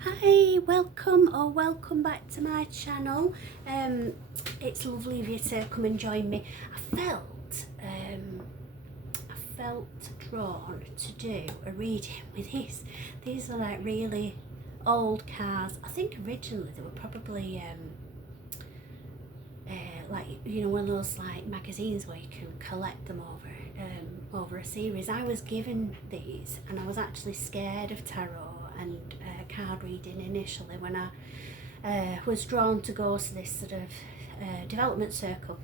Hi, welcome or welcome back to my channel. It's lovely of you to come and join me. I felt drawn to do a reading with these. These are like really old cars. I think originally they were probably like one of those like magazines where you can collect them over a series. I was given these and I was actually scared of tarot and card reading initially when I was drawn to go to this sort of development circle,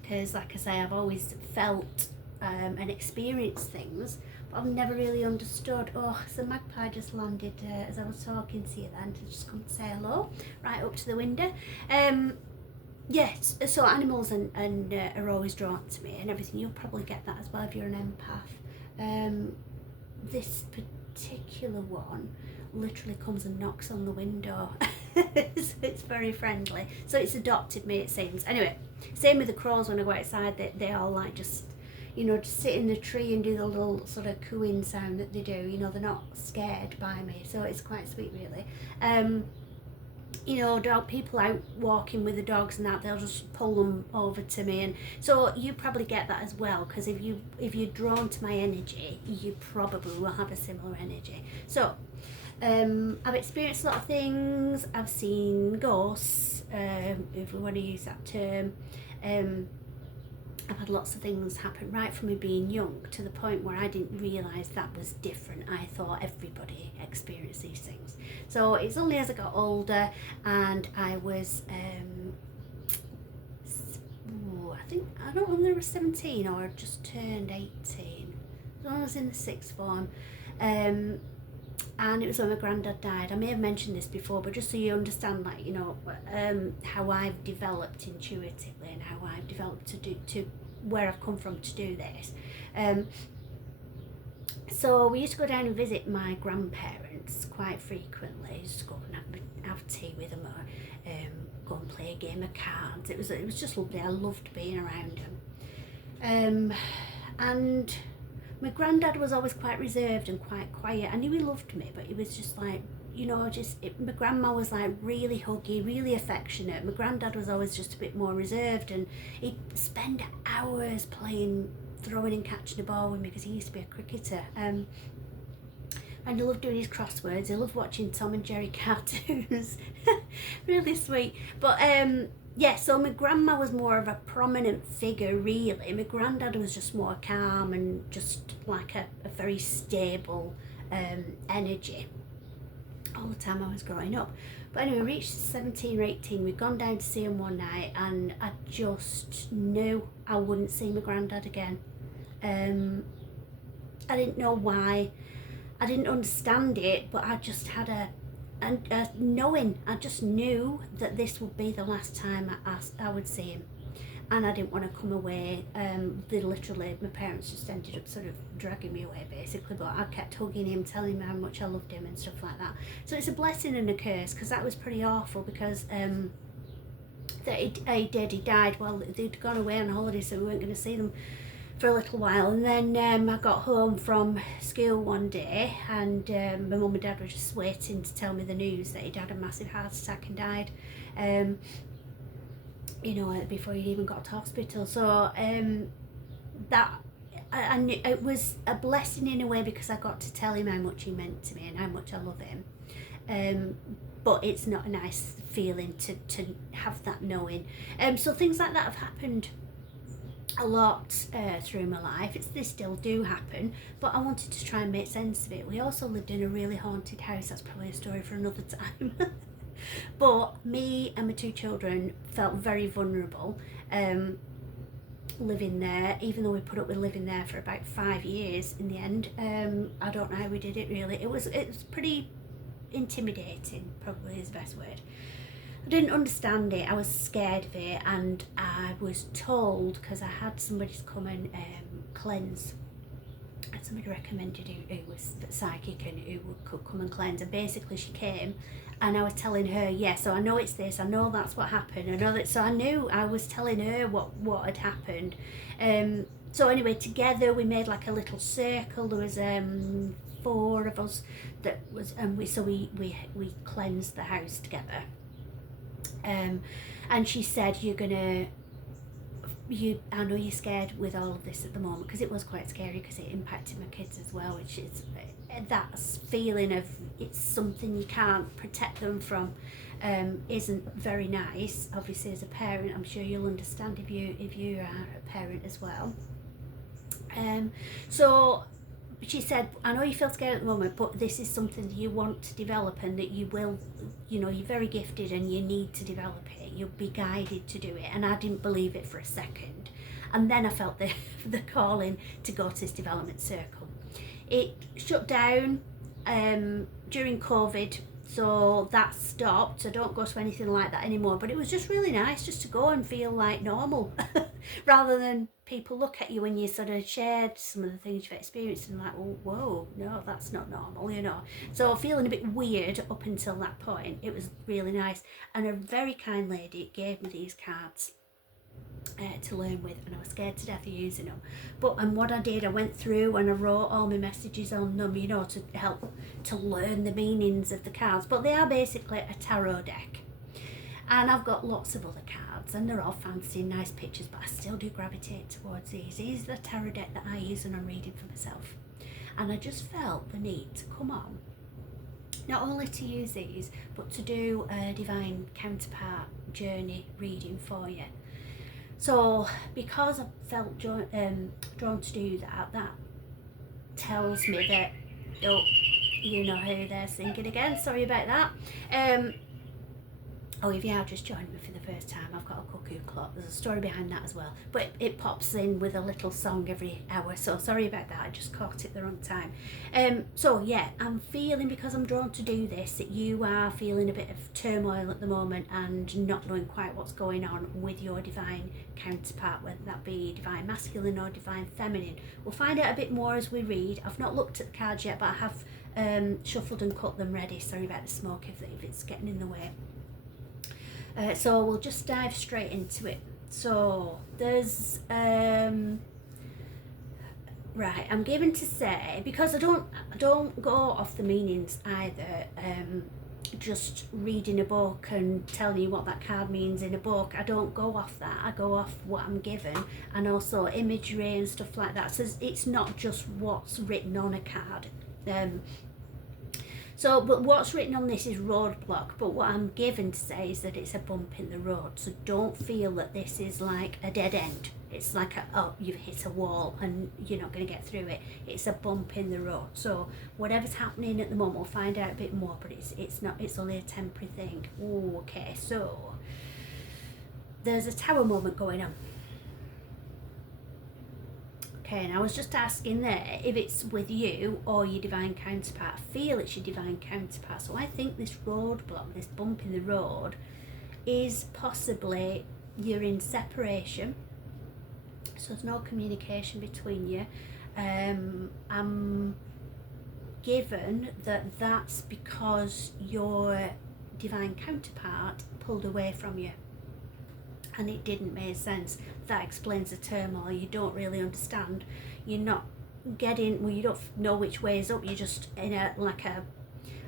because like I say, I've always felt and experienced things, but I've never really understood. Oh, so magpie just landed as I was talking to you then, to just come to say hello right up to the window. Yes, so animals and are always drawn to me and everything. You'll probably get that as well if you're an empath. This particular one literally comes and knocks on the window. So it's very friendly. So it's adopted me, it seems. Anyway, same with the crows. When I go outside, they all like just sit in the tree and do the little sort of cooing sound that they do. They're not scared by me, so it's quite sweet, really. People out walking with the dogs and that, they'll just pull them over to me, and so you probably get that as well, because if you're drawn to my energy, you probably will have a similar energy. So I've experienced a lot of things. I've seen ghosts, if we want to use that term. I've had lots of things happen right from me being young to the point where I didn't realise that was different. I thought everybody experienced these things. So it's only as I got older and I was, I don't know whether I was 17 or just turned 18. So I was in the sixth form. And it was when my granddad died. I may have mentioned this before, but just so you understand, how I've developed intuitively and how I've developed to where I've come from to do this. So we used to go down and visit my grandparents quite frequently. Just go and have tea with them, or go and play a game of cards. It was just lovely. I loved being around them. And my granddad was always quite reserved and quite quiet. I knew he loved me, but he was just like, my grandma was like really huggy, really affectionate. My granddad was always just a bit more reserved, and he'd spend hours playing, throwing and catching a ball with me, because he used to be a cricketer. And he loved doing his crosswords. He loved watching Tom and Jerry cartoons. Really sweet. But so my grandma was more of a prominent figure, really. My granddad was just more calm and just like a very stable energy all the time I was growing up. But anyway, we reached 17 or 18. We'd gone down to see him one night, and I just knew I wouldn't see my granddad again. I didn't know why. I didn't understand it, but I just had a knowing. I just knew that this would be the last time I would see him, and I didn't want to come away. My parents just ended up sort of dragging me away, basically, but I kept hugging him, telling him how much I loved him and stuff like that. So it's a blessing and a curse, because that was pretty awful, because he died while they'd gone away on holiday, so we weren't going to see them for a little while. And then I got home from school one day, and my mum and dad were just waiting to tell me the news that he'd had a massive heart attack and died, before he'd even got to hospital. So that I knew it was a blessing in a way, because I got to tell him how much he meant to me and how much I love him. But it's not a nice feeling to have that knowing. So things like that have happened a lot through my life. They still do happen, but I wanted to try and make sense of it. We also lived in a really haunted house. That's probably a story for another time. But me and my two children felt very vulnerable living there, even though we put up with living there for about 5 years in the end. I don't know how we did it, really. It was pretty intimidating, probably is the best word. I didn't understand it. I was scared of it, and I was told, because I had somebody to come and cleanse. And somebody recommended who was psychic and who could come and cleanse, and basically she came, and I was telling her, so I know it's this, I know that's what happened, I know that. So I knew I was telling her what had happened. So anyway, together we made like a little circle. There was 4 of us that was, and we cleansed the house together. And she said, I know you're scared with all of this at the moment, because it was quite scary, because it impacted my kids as well, which is that feeling of it's something you can't protect them from, isn't very nice. Obviously, as a parent, I'm sure you'll understand if you are a parent as well. So she said, I know you feel scared at the moment, but this is something that you want to develop, and that you will, you're very gifted and you need to develop it. You'll be guided to do it. And I didn't believe it for a second. And then I felt the calling to go to this development circle. It shut down during COVID, so that stopped. I don't go to anything like that anymore, but it was just really nice just to go and feel like normal rather than people look at you when you sort of shared some of the things you've experienced and like, oh, whoa, no, that's not normal, So feeling a bit weird up until that point. It was really nice, and a very kind lady gave me these cards to learn with, and I was scared to death of using them. And what I did, I went through and I wrote all my messages on them, to help to learn the meanings of the cards. But they are basically a tarot deck, and I've got lots of other cards, and they're all fancy and nice pictures, but I still do gravitate towards these. These are the tarot deck that I use when I'm reading for myself, and I just felt the need to come on, not only to use these, but to do a divine counterpart journey reading for you. So because I felt drawn to do that, that tells me that, oh, you know who they're singing again, sorry about that. Oh, if you have just joined me for the first time, I've got a cuckoo clock. There's a story behind that as well. But it pops in with a little song every hour, so sorry about that. I just caught it the wrong time. So yeah, I'm feeling, because I'm drawn to do this, that you are feeling a bit of turmoil at the moment and not knowing quite what's going on with your divine counterpart, whether that be divine masculine or divine feminine. We'll find out a bit more as we read. I've not looked at the cards yet, but I have shuffled and cut them ready. Sorry about the smoke if it's getting in the way. So we'll just dive straight into it. So there's right, I'm given to say, because I don't go off the meanings either, just reading a book and telling you what that card means in a book. I don't go off that. I go off what I'm given, and also imagery and stuff like that. So it's not just what's written on a card. But what's written on this is roadblock, but what I'm given to say is that it's a bump in the road. So don't feel that this is like a dead end. It's like you've hit a wall and you're not going to get through it. It's a bump in the road. So whatever's happening at the moment, we'll find out a bit more, but it's only a temporary thing. Oh, okay, so there's a tower moment going on. Okay, and I was just asking there if it's with you or your divine counterpart. I feel it's your divine counterpart. So I think this roadblock, this bump in the road, is possibly you're in separation. So there's no communication between you. I'm given that that's because your divine counterpart pulled away from you. And it didn't make sense. That explains the turmoil. You don't really understand. You're not getting, you don't know which way is up. You're just in a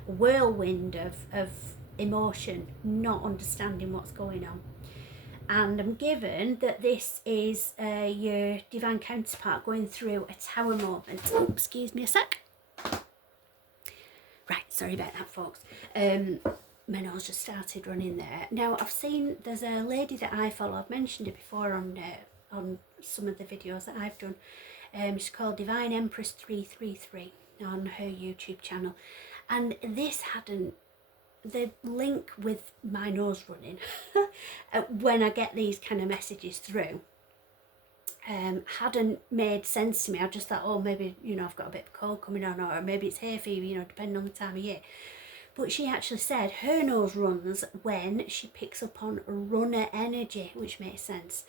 whirlwind of emotion, not understanding what's going on. And I'm given that this is your divine counterpart going through a tower moment. Oh, excuse me a sec. Right, sorry about that, folks. My nose just started running there. Now I've seen there's a lady that I follow. I've mentioned it before on some of the videos that I've done. She's called Divine Empress 333 on her YouTube channel, and this hadn't the link with my nose running when I get these kind of messages through hadn't made sense to me. I just thought, oh, maybe I've got a bit of cold coming on, or maybe it's hay fever, depending on the time of year. But she actually said her nose runs when she picks up on runner energy, which makes sense.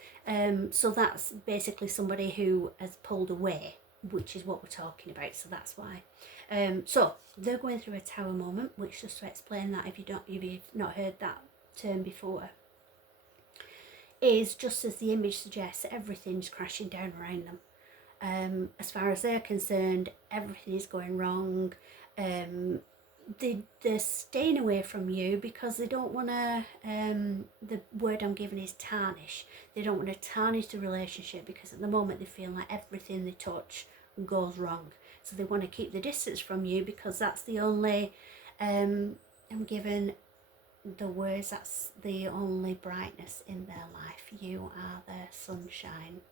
So that's basically somebody who has pulled away, which is what we're talking about. So that's why. So they're going through a tower moment, which, just to explain that if you've not heard that term before, is just as the image suggests, everything's crashing down around them. As far as they're concerned, everything is going wrong. They're staying away from you because they don't want to, the word I'm giving is tarnish. They don't want to tarnish the relationship, because at the moment they feel like everything they touch goes wrong. So they want to keep the distance from you, because that's the only, I'm given the words, that's the only brightness in their life. You are their sunshine.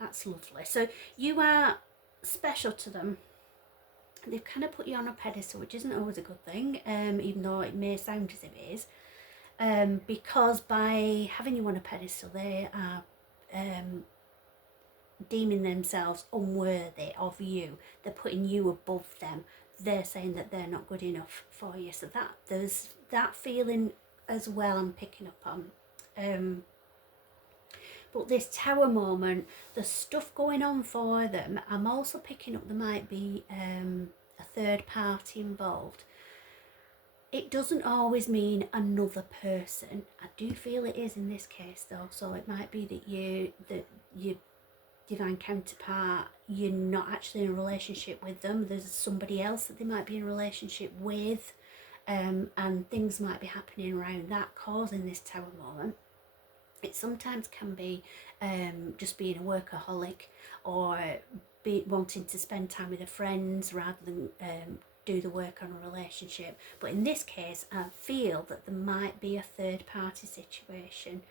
That's lovely. So you are special to them. They've kind of put you on a pedestal, which isn't always a good thing, even though it may sound as if it is, because by having you on a pedestal, they are deeming themselves unworthy of you. They're putting you above them. They're saying that they're not good enough for you. So that there's that feeling as well I'm picking up on. But this tower moment, the stuff going on for them, I'm also picking up there might be a third party involved. It doesn't always mean another person. I do feel it is in this case though. So it might be that your divine counterpart, you're not actually in a relationship with them. There's somebody else that they might be in a relationship with, and things might be happening around that causing this tower moment. It sometimes can be just being a workaholic, or wanting to spend time with their friends rather than do the work on a relationship. But in this case, I feel that there might be a third party situation.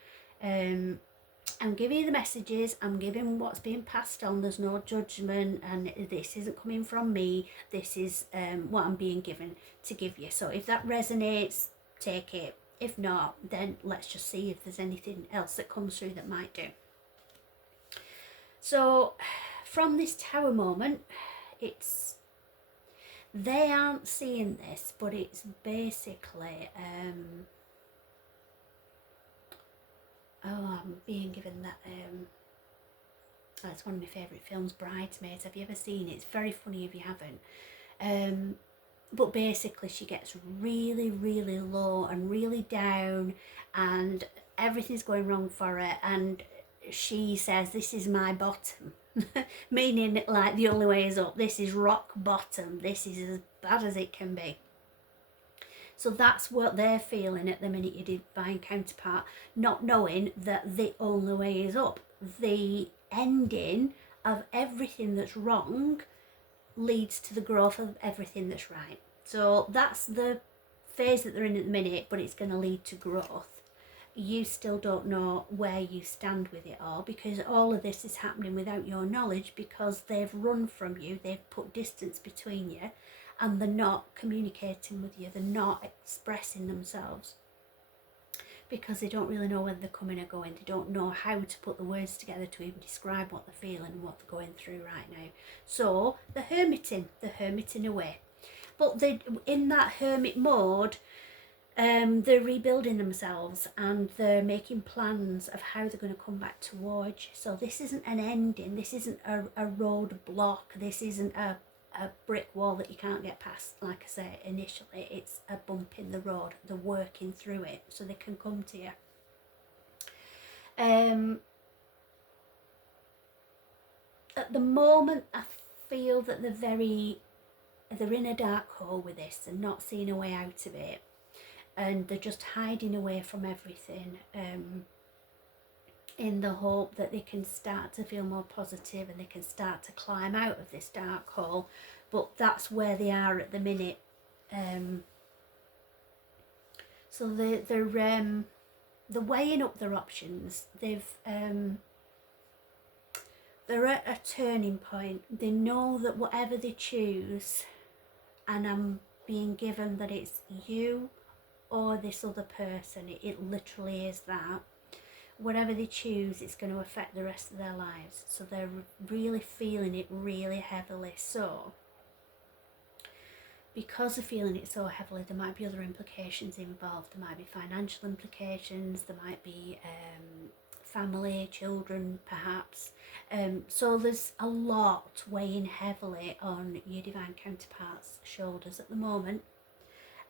I'm giving you the messages, I'm giving what's being passed on. There's no judgment, and this isn't coming from me. This is what I'm being given to give you. So if that resonates, take it. If not, then let's just see if there's anything else that comes through that might do. So from this tower moment, they aren't seeing this, but it's basically I'm being given that it's one of my favourite films, Bridesmaids. Have you ever seen it? It's very funny if you haven't. But basically she gets really, really low and really down, and everything's going wrong for her, and she says, this is my bottom. Meaning like the only way is up. This is rock bottom. This is as bad as it can be. So that's what they're feeling at the minute, your divine counterpart, not knowing that the only way is up. The ending of everything that's wrong leads to the growth of everything that's right. So that's the phase that they're in at the minute, but it's going to lead to growth. You still don't know where you stand with it all, because all of this is happening without your knowledge, because they've run from you, they've put distance between you, and they're not communicating with you, they're not expressing themselves, because they don't really know whether they're coming or going. They don't know how to put the words together to even describe what they're feeling and what they're going through right now. So they're hermiting away. But in that hermit mode, they're rebuilding themselves, and they're making plans of how they're going to come back towards you. So this isn't an ending, this isn't a roadblock, this isn't a brick wall that you can't get past. Like I say initially, it's a bump in the road. They're working through it so they can come to you. At the moment, I feel that they're in a dark hole with this and not seeing a way out of it, and they're just hiding away from everything, in the hope that they can start to feel more positive and they can start to climb out of this dark hole. But that's where they are at the minute. So they're weighing up their options. They're at a turning point. They know that whatever they choose, and I'm being given that it's you or this other person, it literally is that. Whatever they choose, it's going to affect the rest of their lives. So they're really feeling it really heavily. So because they're feeling it so heavily, there might be other implications involved. There might be financial implications, there might be family, children perhaps. So there's a lot weighing heavily on your divine counterpart's shoulders at the moment.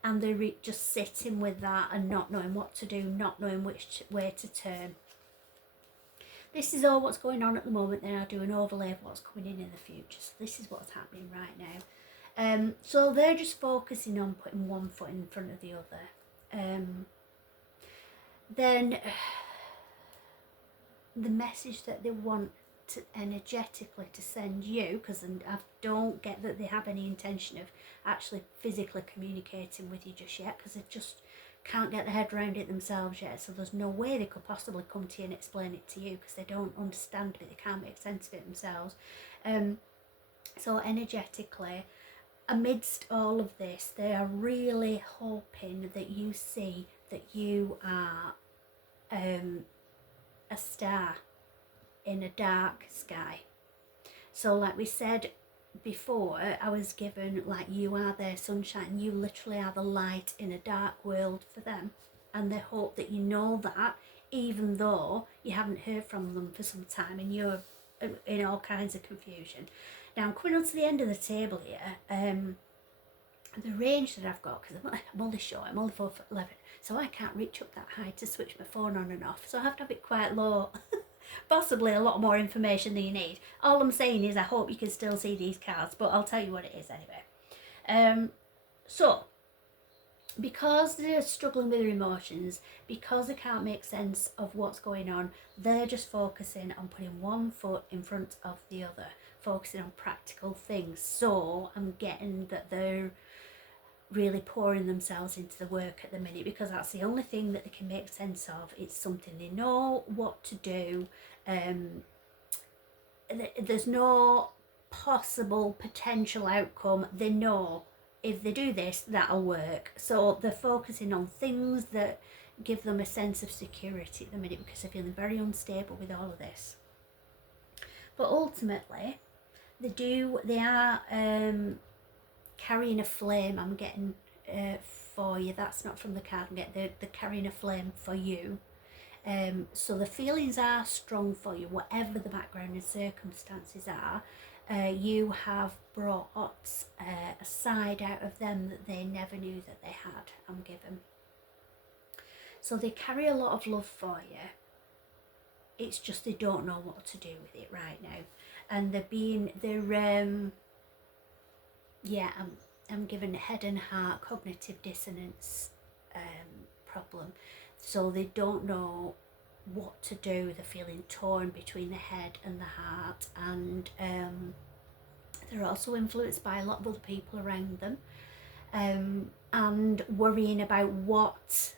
And they're just sitting with that and not knowing what to do, not knowing which way to turn. this is all what's going on at the moment, then I'll do an overlay of what's coming in the future. So this is what's happening right now. So they're just focusing on putting one foot in front of the other. Then the message that they want to energetically to send you, because I don't get that they have any intention of actually physically communicating with you just yet, because they just can't get their head around it themselves yet, so there's no way they could possibly come to you and explain it to you, because they don't understand it, they can't make sense of it themselves. So energetically, amidst all of this, they are really hoping that you see that you are a star in a dark sky. So like we said before, I was given like you are their sunshine, you literally are the light in a dark world for them, and they hope that you know that, even though you haven't heard from them for some time and you're in all kinds of confusion. Now I'm coming on to the end of the table here. The range that I've got, because I'm only short, I'm only 4'11", so I can't reach up that high to switch my phone on and off, so I have to have it quite low. Possibly a lot more information than you need. All I'm saying is I hope you can still see these cards, but I'll tell you what it is anyway. So because they're struggling with their emotions, because they can't make sense of what's going on, they're just focusing on putting one foot in front of the other, focusing on practical things. So I'm getting that they're really pouring themselves into the work at the minute, because that's the only thing that they can make sense of. It's something they know what to do. There's no possible potential outcome. They know if they do this, that'll work. So they're focusing on things that give them a sense of security at the minute, because they're feeling very unstable with all of this. But ultimately, they are carrying a flame. I'm getting for you. That's not from the card. I'm getting they're carrying a flame for you. So the feelings are strong for you, whatever the background and circumstances are. You have brought a side out of them that they never knew that they had, I'm given. So they carry a lot of love for you. It's just they don't know what to do with it right now. And I'm given head and heart cognitive dissonance problem. So they don't know what to do. They're feeling torn between the head and the heart, and they're also influenced by a lot of other people around them, and worrying about what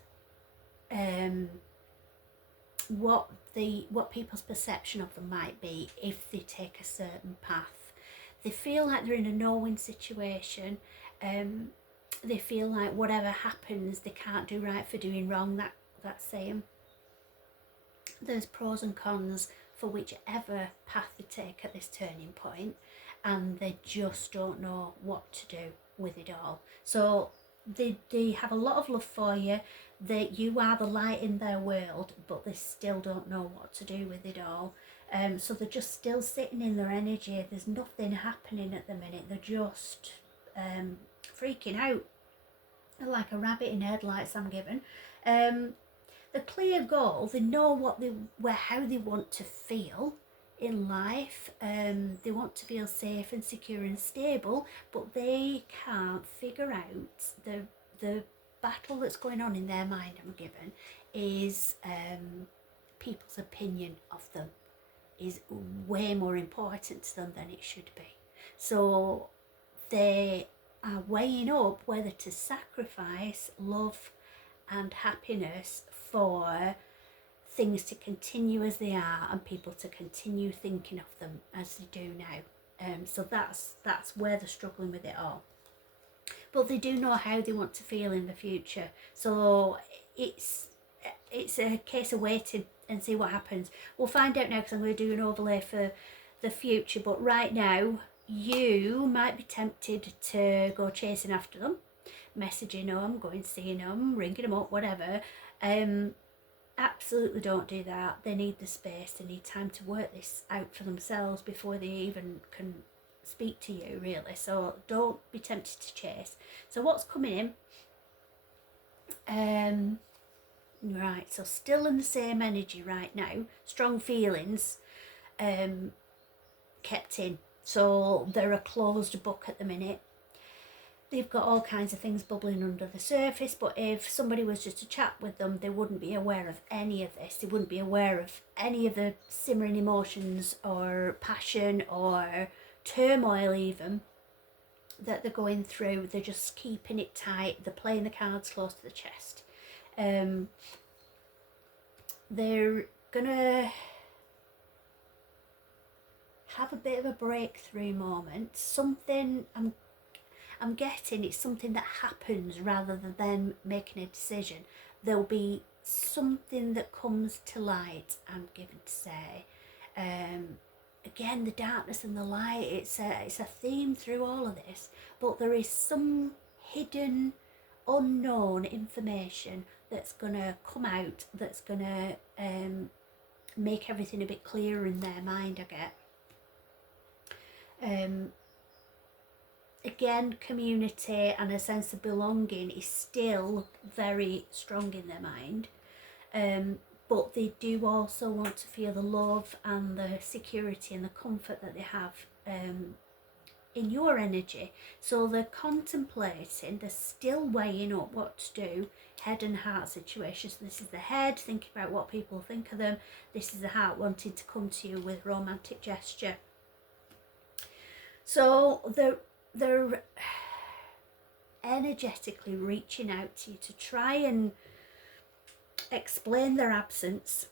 people's perception of them might be if they take a certain path. They feel like they're in a no-win situation. They feel like whatever happens, they can't do right for doing wrong. That saying. There's pros and cons for whichever path they take at this turning point, and they just don't know what to do with it all. So they have a lot of love for you, that you are the light in their world, but they still don't know what to do with it all. So they're just still sitting in their energy. There's nothing happening at the minute. They're just freaking out, like a rabbit in headlights, I'm given. The clear goal, they know how they want to feel in life. They want to feel safe and secure and stable, but they can't figure out the battle that's going on in their mind, I'm given, is people's opinion of them is way more important to them than it should be. So they are weighing up whether to sacrifice love and happiness for things to continue as they are, and people to continue thinking of them as they do now. So that's where they're struggling with it all. But they do know how they want to feel in the future. So it's a case of waiting and see what happens. We'll find out now, because I'm going to do an overlay for the future. But right now, you might be tempted to go chasing after them, messaging them, going seeing them, ringing them up, whatever. Absolutely don't do that. They need the space. They need time to work this out for themselves before they even can speak to you, really. So don't be tempted to chase. So what's coming in? Right, so still in the same energy right now, strong feelings kept in. So they're a closed book at the minute. They've got all kinds of things bubbling under the surface, but if somebody was just to chat with them, they wouldn't be aware of any of this. They wouldn't be aware of any of the simmering emotions or passion or turmoil even that they're going through. They're just keeping it tight. They're playing the cards close to the chest. They're gonna have a bit of a breakthrough moment. Something I'm getting it's something that happens rather than them making a decision. There'll be something that comes to light, I'm given to say. Again, the darkness and the light, it's a theme through all of this, but there is some hidden, unknown information that's going to come out, that's going to make everything a bit clearer in their mind, I get. Again, community and a sense of belonging is still very strong in their mind, but they do also want to feel the love and the security and the comfort that they have in your energy. So they're contemplating, they're still weighing up what to do, head and heart situation. So this is the head thinking about what people think of them, this is the heart wanting to come to you with romantic gesture. So they're energetically reaching out to you to try and explain their absence,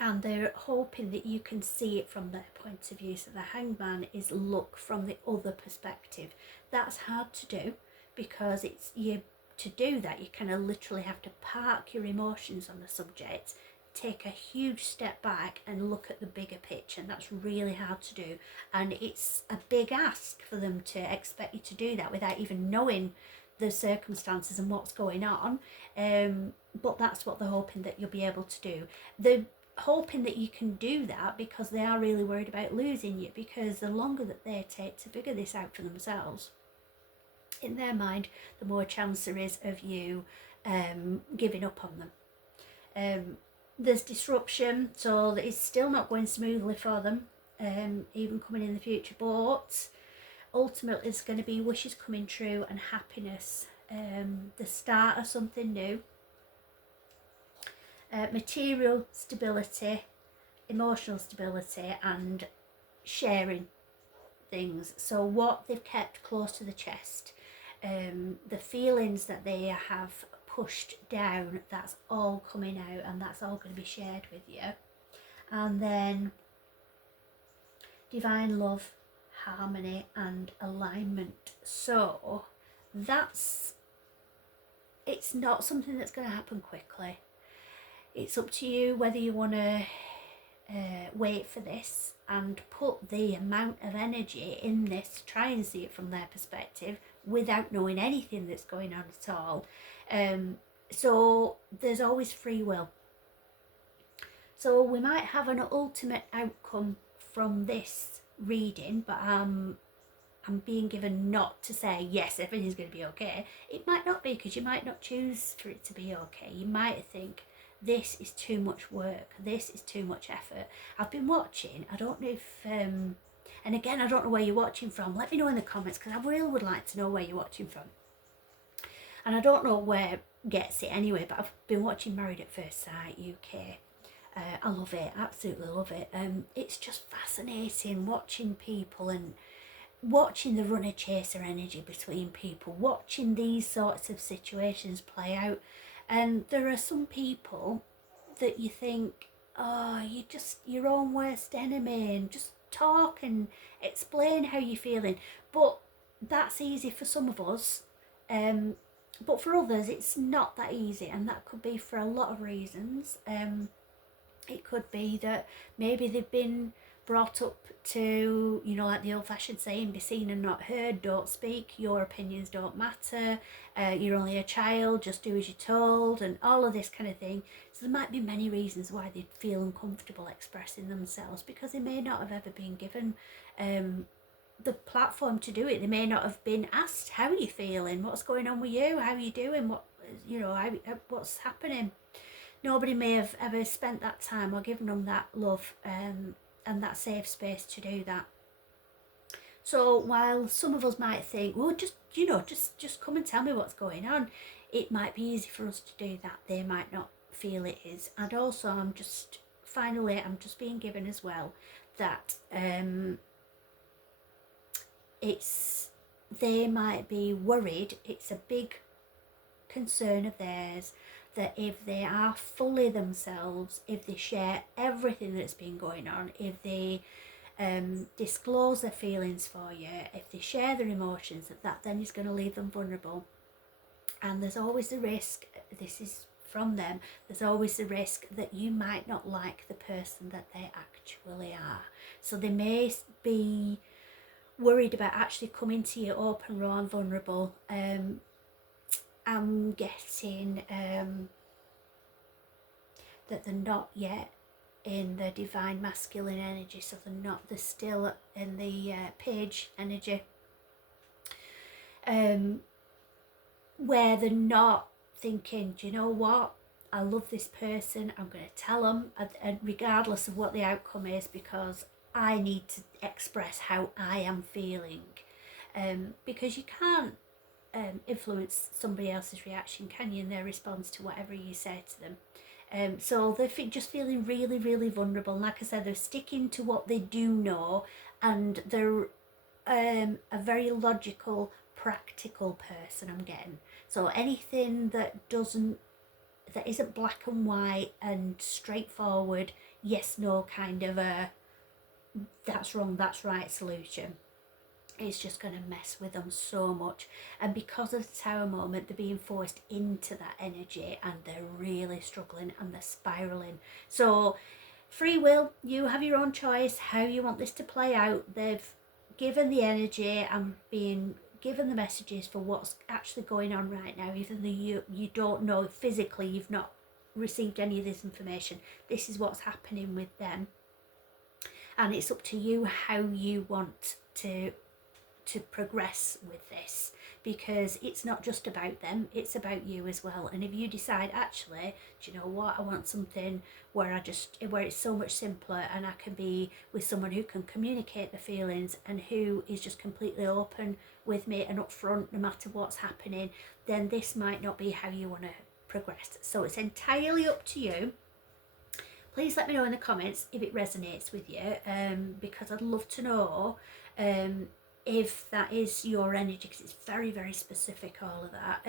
and they're hoping that you can see it from their point of view. So the hangman is look from the other perspective. That's hard to do because to do that you kind of literally have to park your emotions on the subject, take a huge step back and look at the bigger picture, and that's really hard to do, and it's a big ask for them to expect you to do that without even knowing the circumstances and what's going on, but that's what they're hoping that you'll be able to do. They're hoping that you can do that because they are really worried about losing you, because the longer that they take to figure this out for themselves, in their mind, the more chance there is of you giving up on them. There's disruption, so it's still not going smoothly for them, even coming in the future, but ultimately there's going to be wishes coming true and happiness, the start of something new, material stability, emotional stability, and sharing things. So what they've kept close to the chest, the feelings that they have pushed down, that's all coming out and that's all going to be shared with you. And then divine love, harmony and alignment. So it's not something that's going to happen quickly. It's up to you whether you want to wait for this and put the amount of energy in this, try and see it from their perspective without knowing anything that's going on at all. So there's always free will. So we might have an ultimate outcome from this reading, but I'm being given not to say yes, everything's going to be okay. It might not be, because you might not choose for it to be okay. You might think this is too much work, this is too much effort. I've been watching, I don't know if and again, I don't know where you're watching from. Let me know in the comments, because I really would like to know where you're watching from. And I don't know where gets it anyway, but I've been watching Married at First Sight UK. I love it, absolutely love it. It's just fascinating watching people and watching the runner chaser energy between people, watching these sorts of situations play out. And there are some people that you think, oh, you're just your own worst enemy, and just talk and explain how you're feeling. But that's easy for some of us. But for others, it's not that easy, and that could be for a lot of reasons. It could be that maybe they've been brought up to, like the old-fashioned saying, be seen and not heard, don't speak, your opinions don't matter, you're only a child, just do as you're told, and all of this kind of thing. So there might be many reasons why they feel uncomfortable expressing themselves, because they may not have ever been given the platform to do it. They may not have been asked, how are you feeling, what's going on with you, how are you doing, what you know, what's happening. Nobody may have ever spent that time or given them that love and that safe space to do that. So while some of us might think, well, just, you know, just come and tell me what's going on, it might be easy for us to do that. They might not feel it is. And also I'm just being given as well that they might be worried, it's a big concern of theirs, that if they are fully themselves, if they share everything that's been going on, if they disclose their feelings for you, if they share their emotions, that then is going to leave them vulnerable. And there's always the risk, this is from them, there's always the risk that you might not like the person that they actually are. So they may be worried about actually coming to you open, raw and vulnerable. I'm getting that they're not yet in the divine masculine energy, so they're still in the page energy, where they're not thinking, do you know what, I love this person, I'm going to tell them, and regardless of what the outcome is, because I need to express how I am feeling, because you can't influence somebody else's reaction, can you, in their response to whatever you say to them. So they're just feeling really, really vulnerable. And like I said, they're sticking to what they do know, and they're a very logical, practical person, I'm getting. So anything that isn't black and white and straightforward, yes, no kind of a that's wrong, that's right solution, it's just going to mess with them so much. And because of the Tower moment, they're being forced into that energy and they're really struggling and they're spiraling. So free will, you have your own choice how you want this to play out. They've given the energy and being given the messages for what's actually going on right now, even though you don't know physically, you've not received any of this information. This is what's happening with them, and it's up to you how you want to progress with this, because it's not just about them, it's about you as well. And if you decide, actually, do you know what, I want something where it's so much simpler and I can be with someone who can communicate the feelings and who is just completely open with me and upfront no matter what's happening, then this might not be how you want to progress. So it's entirely up to you. Please let me know in the comments if it resonates with you, because I'd love to know if that is your energy, because it's very, very specific, all of that.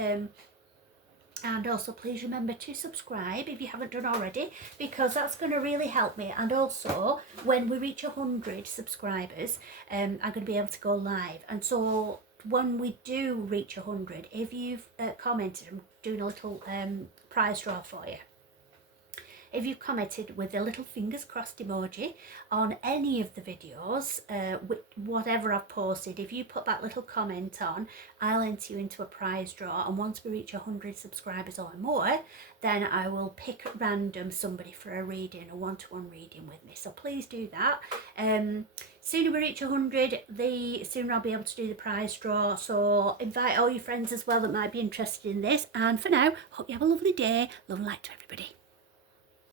And also please remember to subscribe if you haven't done already, because that's going to really help me. And also when we reach 100 subscribers, I'm going to be able to go live. And so when we do reach 100, if you've commented, I'm doing a little prize draw for you. If you've commented with the little fingers crossed emoji on any of the videos, whatever I've posted, if you put that little comment on, I'll enter you into a prize draw. And once we reach 100 subscribers or more, then I will pick at random somebody for a reading, a one-to-one reading with me. So please do that. Sooner we reach 100, the sooner I'll be able to do the prize draw. So invite all your friends as well that might be interested in this. And for now, hope you have a lovely day. Love and light to everybody.